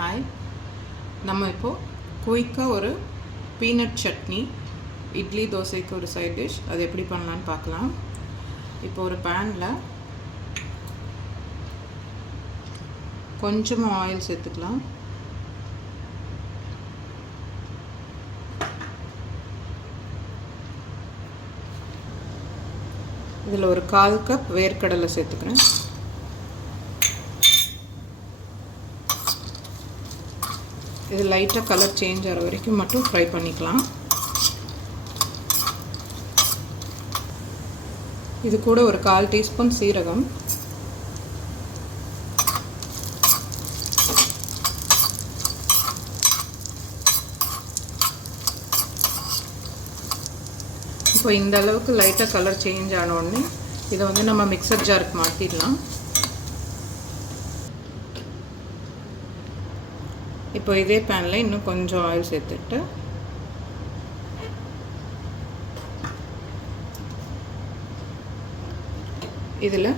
Hi நம்ம இப்போது குயிக்காக ஒரு பீனட் சட்னி இட்லி தோசைக்கு ஒரு சைட் டிஷ் அது எப்படி பண்ணலான்னு பார்க்கலாம். இப்போ ஒரு பேனில் கொஞ்சமாக ஆயில் சேர்த்துக்கலாம். இதில் ஒரு கால் கப் வேர்க்கடலை சேர்த்துக்கிறேன். இது லைட்டாக கலர் சேஞ்ச் ஆகிற வரைக்கும் மட்டும் ஃப்ரை பண்ணிக்கலாம். இது கூட ஒரு கால் டீஸ்பூன் சீரகம். இப்போ இந்த அளவுக்கு லைட்டாக கலர் சேஞ்ச் ஆன உடனே இதை வந்து நம்ம மிக்சர் ஜாருக்கு மாற்றிடலாம் இப்போ இதே பேனில் இன்னும் கொஞ்சம் ஆயில் சேர்த்துட்டு இதில்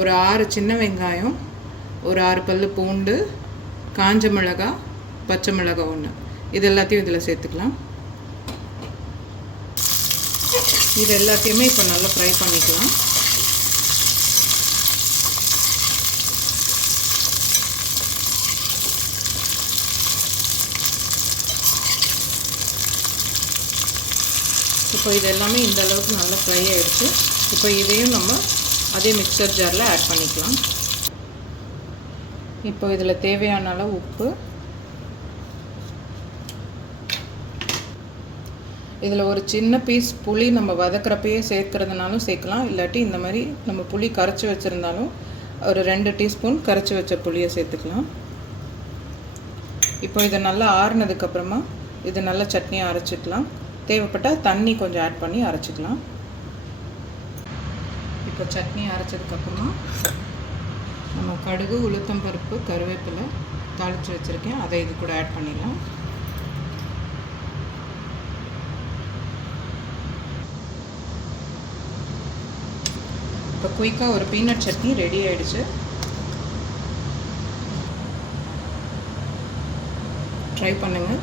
ஒரு ஆறு சின்ன வெங்காயம் ஒரு ஆறு பல் பூண்டு காஞ்ச மிளகா பச்சை மிளகா ஒன்று இது எல்லாத்தையும் இதில் சேர்த்துக்கலாம். இது எல்லாத்தையுமே இப்போ நல்லா ஃப்ரை பண்ணிக்கலாம். இப்போ இது எல்லாமே இந்த அளவுக்கு நல்லா ஃப்ரை ஆகிடுச்சு இப்போ இதையும் நம்ம அதே மிக்சர் ஜாரில் ஆட் பண்ணிக்கலாம். இப்போ இதில் தேவையான அளவு உப்பு. இதில் ஒரு சின்ன பீஸ் புளி நம்ம வதக்கிறப்பையே சேர்க்கறதுனாலும் சேர்க்கலாம். இல்லாட்டி இந்த மாதிரி நம்ம புளி கரைச்சி வச்சுருந்தாலும் ஒரு ரெண்டு டீஸ்பூன் கரைச்சி வச்ச புளியை சேர்த்துக்கலாம். இப்போ இதை நல்லா ஆறுனதுக்கப்புறமா இது நல்லா சட்னியை அரைச்சிக்கலாம். தேவைப்பட்டால் தண்ணி கொஞ்சம் ஆட் பண்ணி அரைச்சிக்கலாம். இப்போ சட்னி அரைச்சதுக்கப்புறமா நம்ம கடுகு உளுத்தம்பருப்பு கருவேப்பிலை தாளித்து வச்சுருக்கேன். அதை இது கூட ஆட் பண்ணிடலாம். இப்போ குயிக்காக ஒரு பீனட் சட்னி ரெடி ஆகிடுச்சு ட்ரை பண்ணுங்கள்